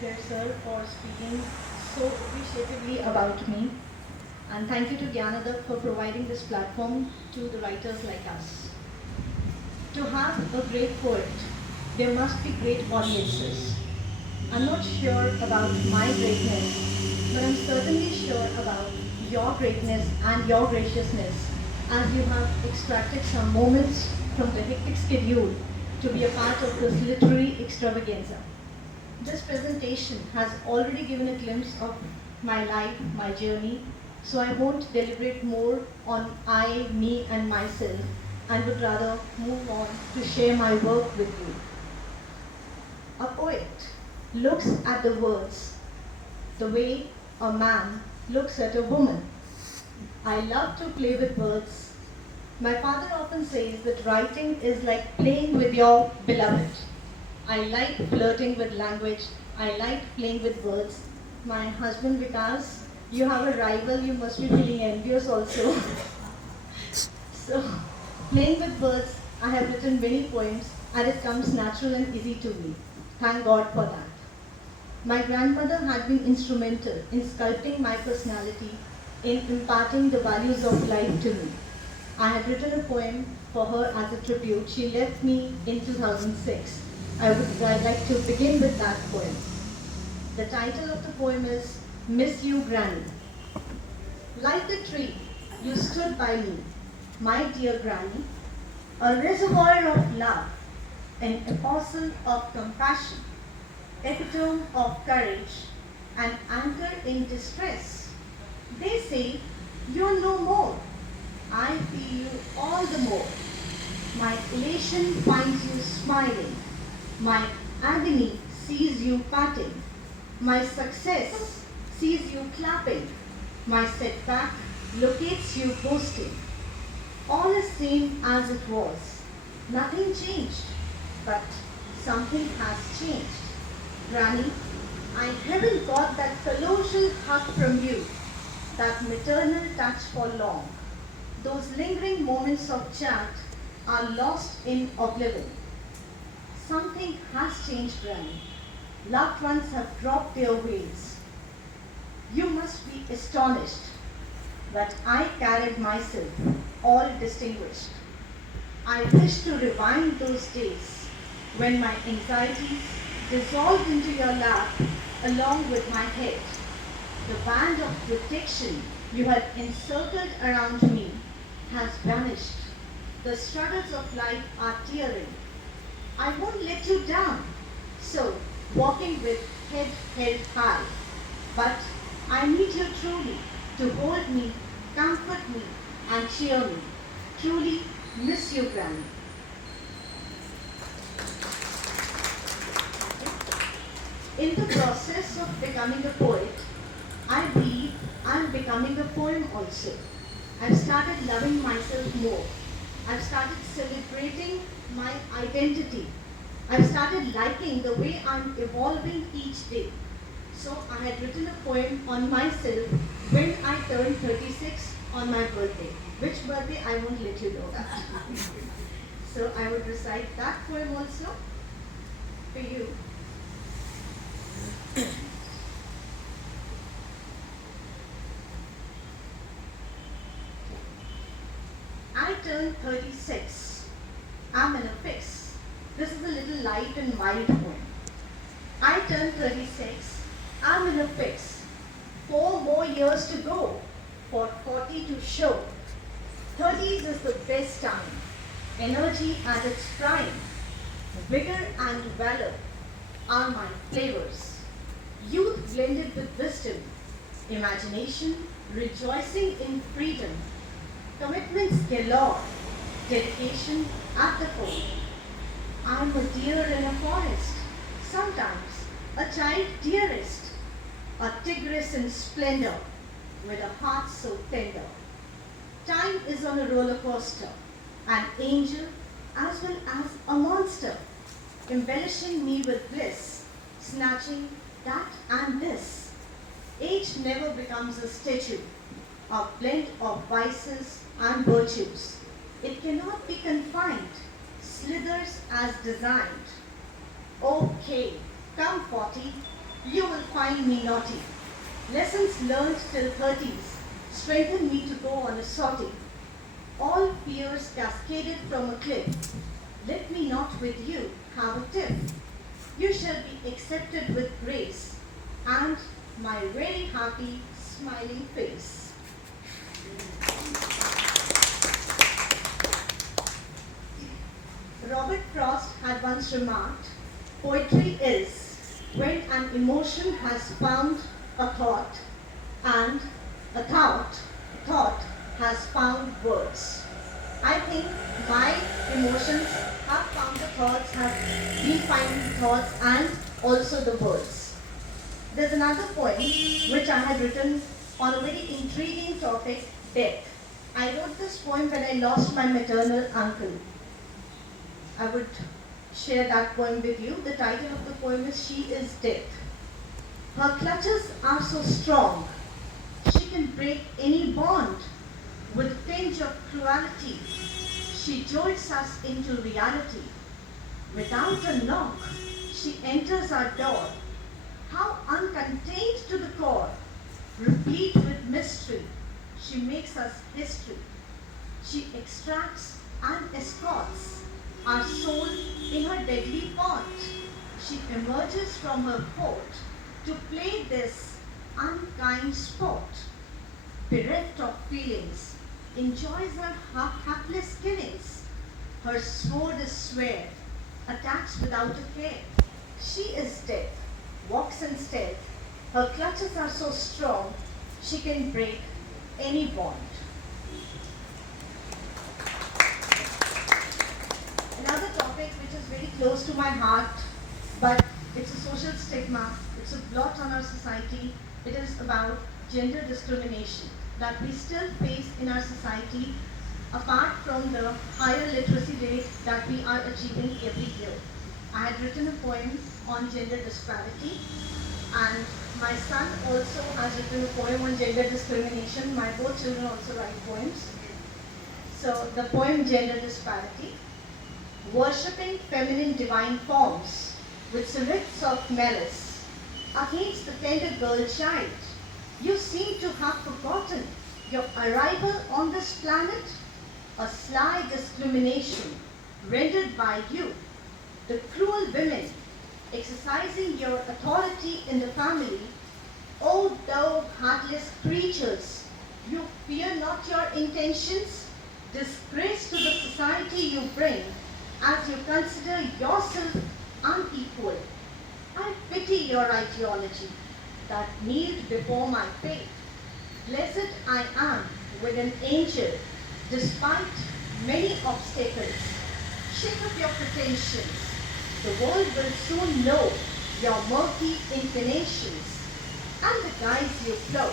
Shakespeare sir for speaking so appreciatively about me. And thank you to Gyan Adab for providing this platform to the writers like us. To have a great poet, there must be great audiences. I'm not sure about my greatness, but I'm certainly sure about your greatness and your graciousness as you have extracted some moments from the hectic schedule to be a part of this literary extravaganza. This presentation has already given a glimpse of my life, my journey, so I won't deliberate more on I, me, and myself, and would rather move on to share my work with you. A poet looks at the words the way a man looks at a woman. I love to play with words. My father often says that writing is like playing with your beloved. I like flirting with language. I like playing with words. My husband Vikas, you have a rival, you must be feeling envious also. So, playing with words, I have written many poems and it comes natural and easy to me. Thank God for that. My grandmother had been instrumental in sculpting my personality, in imparting the values of life to me. I had written a poem for her as a tribute. She left me in 2006. I'd like to begin with that poem. The title of the poem is Miss You Granny. Like the tree, you stood by me, my dear Granny, a reservoir of love, an apostle of compassion, epitome of courage, an anchor in distress. They say, you're no more. I feel you all the more. My elation finds you smiling. My agony sees you patting. My success sees you clapping. My setback locates you boasting. All is same as it was. Nothing changed, but something has changed. Granny, I haven't got that colloquial hug from you, that maternal touch for long. Those lingering moments of chat are lost in oblivion. Something has changed, Granny. Loved ones have dropped their veils. You must be astonished that I carried myself all distinguished. I wish to rewind those days when my anxieties dissolved into your lap along with my head. The band of protection you had encircled around me has vanished. The struggles of life are tearing. I won't let you down. So, walking with head held high. But I need you truly to hold me, comfort me, and cheer me. Truly miss you, Granny. In the process of becoming a poet, I believe I'm becoming a poem also. I've started loving myself more. I've started celebrating my identity. I've started liking the way I'm evolving each day. So I had written a poem on myself when I turned 36 on my birthday. Which birthday, I won't let you know that. So I would recite that poem also for you. I turned 36. I'm in a fix. This is a little light and mild poem. I turned 36. I'm in a fix. 4 more years to go for 40 to show. 30s is the best time. Energy at its prime. Vigor and valor are my flavors. Youth blended with wisdom. Imagination rejoicing in freedom. Commitments galore. Dedication at the core. I'm a deer in a forest. Sometimes a child dearest. A tigress in splendor with a heart so tender. Time is on a roller coaster. An angel as well as a monster. Embellishing me with bliss. Snatching that and this. Age never becomes a statue. A blend of vices and virtues. It cannot be confined. Slithers as designed. Okay, come 40, You will find me naughty. Lessons learned till 30s strengthen me to go on a sortie. All fears cascaded from a cliff. Let me not with you have a tiff. You shall be accepted with grace and my very happy smiling face. Robert Frost had once remarked, poetry is when an emotion has found a thought and a thought has found words. I think my emotions have found the thoughts, have been finding the thoughts and also the words. There's another poem which I had written on a very intriguing topic, death. I wrote this poem when I lost my maternal uncle. I would share that poem with you. The title of the poem is She is Death. Her clutches are so strong, she can break any bond. With a tinge of cruelty, she jolts us into reality. Without a knock, she enters our door. How uncontained to the core, replete with mystery, she makes us history. She extracts and escorts our soul in her deadly pot. She emerges from her port to play this unkind sport. Bereft of feelings, enjoys her hapless killings. Her sword is swear, attacks without a care. She is death, walks in stealth. Her clutches are so strong, she can break any bond. Another topic which is very close to my heart, but it's a social stigma, it's a blot on our society. It is about gender discrimination that we still face in our society, apart from the higher literacy rate that we are achieving every year. I had written a poem on gender disparity, and my son also has written a poem on gender discrimination. My both children also write poems. So the poem Gender Disparity. Worshipping feminine divine forms with spirits of malice against the tender girl child, you seem to have forgotten your arrival on this planet, a sly discrimination rendered by you, the cruel women exercising your authority in the family. O thou heartless creatures, you fear not your intentions, disgrace to the society you bring, as you consider yourself unequal. I pity your ideology that kneeled before my faith. Blessed I am with an angel, despite many obstacles. Shake up your pretensions. The world will soon know your murky inclinations and the guise you flow.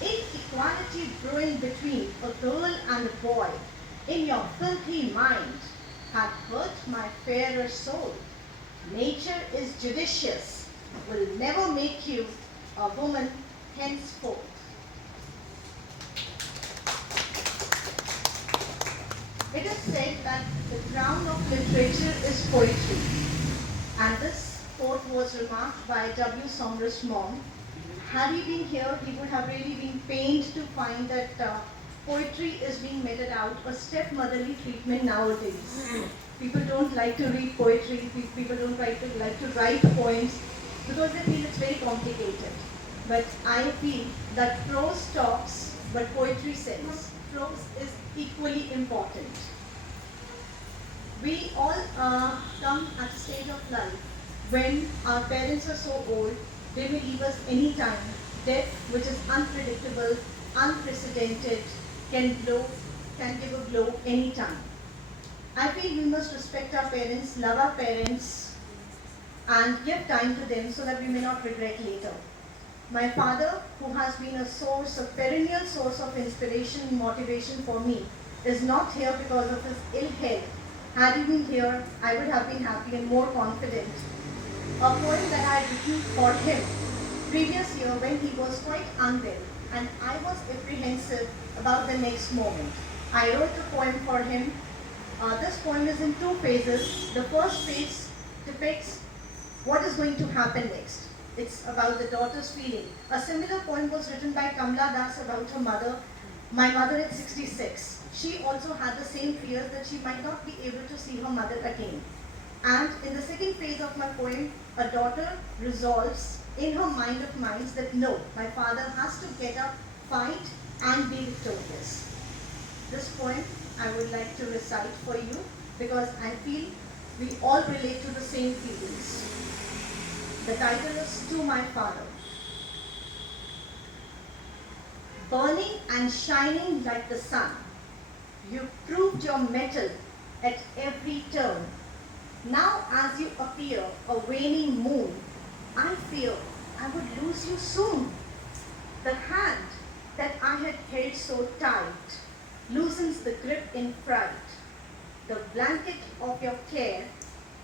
Inequality brewing between a girl and a boy in your filthy mind hath hurt my fairer soul. Nature is judicious, will never make you a woman henceforth. It is said that the crown of literature is poetry, and this quote was remarked by W. Somers' mom. Had he been here, he would have really been pained to find that poetry is being meted out a stepmotherly treatment nowadays. People don't like to read poetry, people don't like to write poems because they feel it's very complicated. But I feel that prose talks, but poetry says. Prose is equally important. We all come at a stage of life when our parents are so old, they may leave us anytime. Death, which is unpredictable, unprecedented, can give a blow anytime. I feel we must respect our parents, love our parents, and give time to them so that we may not regret later. My father, who has been a perennial source of inspiration and motivation for me, is not here because of his ill health. Had he been here, I would have been happy and more confident. A poem that I had written for him previous year when he was quite unwell, and I was apprehensive about the next moment. I wrote a poem for him. This poem is in two phases. The first phase depicts what is going to happen next. about the daughter's feeling. A similar poem was written by Kamla Das about her mother. My mother at 66. She also had the same fears that she might not be able to see her mother again. And in the second phase of my poem, a daughter resolves in her mind of minds that no, my father has to get up, fight, and be victorious. This poem I would like to recite for you because I feel we all relate to the same feelings. The title is To My Father. Burning and shining like the sun, you proved your mettle at every turn. Now as you appear a waning moon, I fear I would lose you soon. The hand that I had held so tight loosens the grip in fright. The blanket of your care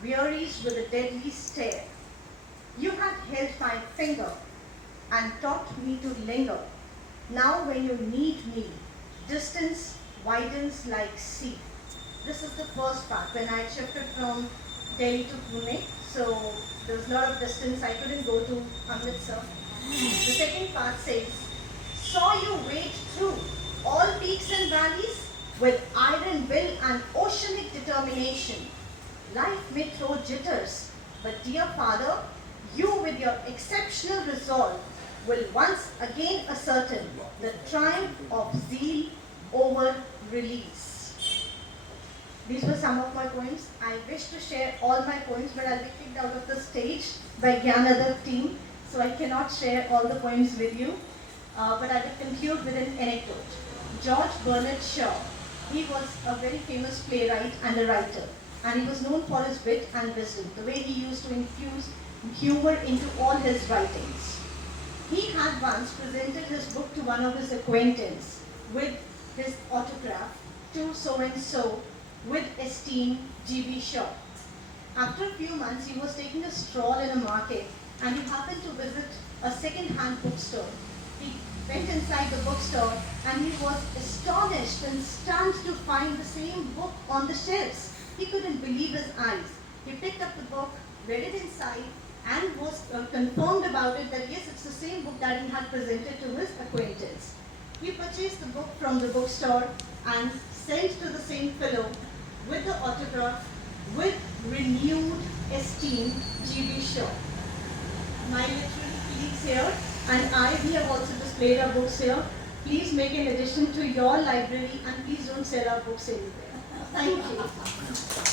wearies with a deadly stare. You had held my finger and taught me to linger. Now when you need me, distance widens like sea. This is the first part. When I shifted from Delhi to Pune, so there was a lot of distance. I couldn't go to Amritsar. The second part says, saw you wade through all peaks and valleys with iron will and oceanic determination. Life may throw jitters, but dear father, you with your exceptional resolve will once again ascertain the triumph of zeal over release. These were some of my poems. I wish to share all my poems, but I'll be kicked out of the stage by Gyan Adab team, so I cannot share all the poems with you. But I will conclude with an anecdote. George Bernard Shaw, he was a very famous playwright and a writer, and he was known for his wit and wisdom, the way he used to infuse humor into all his writings. He had once presented his book to one of his acquaintances with his autograph, to so-and-so, with esteem, G.B. Shaw. After a few months, he was taking a stroll in a market and he happened to visit a second-hand bookstore. He went inside the bookstore and he was astonished and stunned to find the same book on the shelves. He couldn't believe his eyes. He picked up the book, read it inside, and was confirmed about it that yes, it's the same book that he had presented to his acquaintance. He purchased the book from the bookstore and sent to the same fellow with the autograph, with renewed esteem, G.B. Shaw. My literary colleagues here and I, we have also displayed our books here. Please make an addition to your library and please don't sell our books anywhere. Thank you.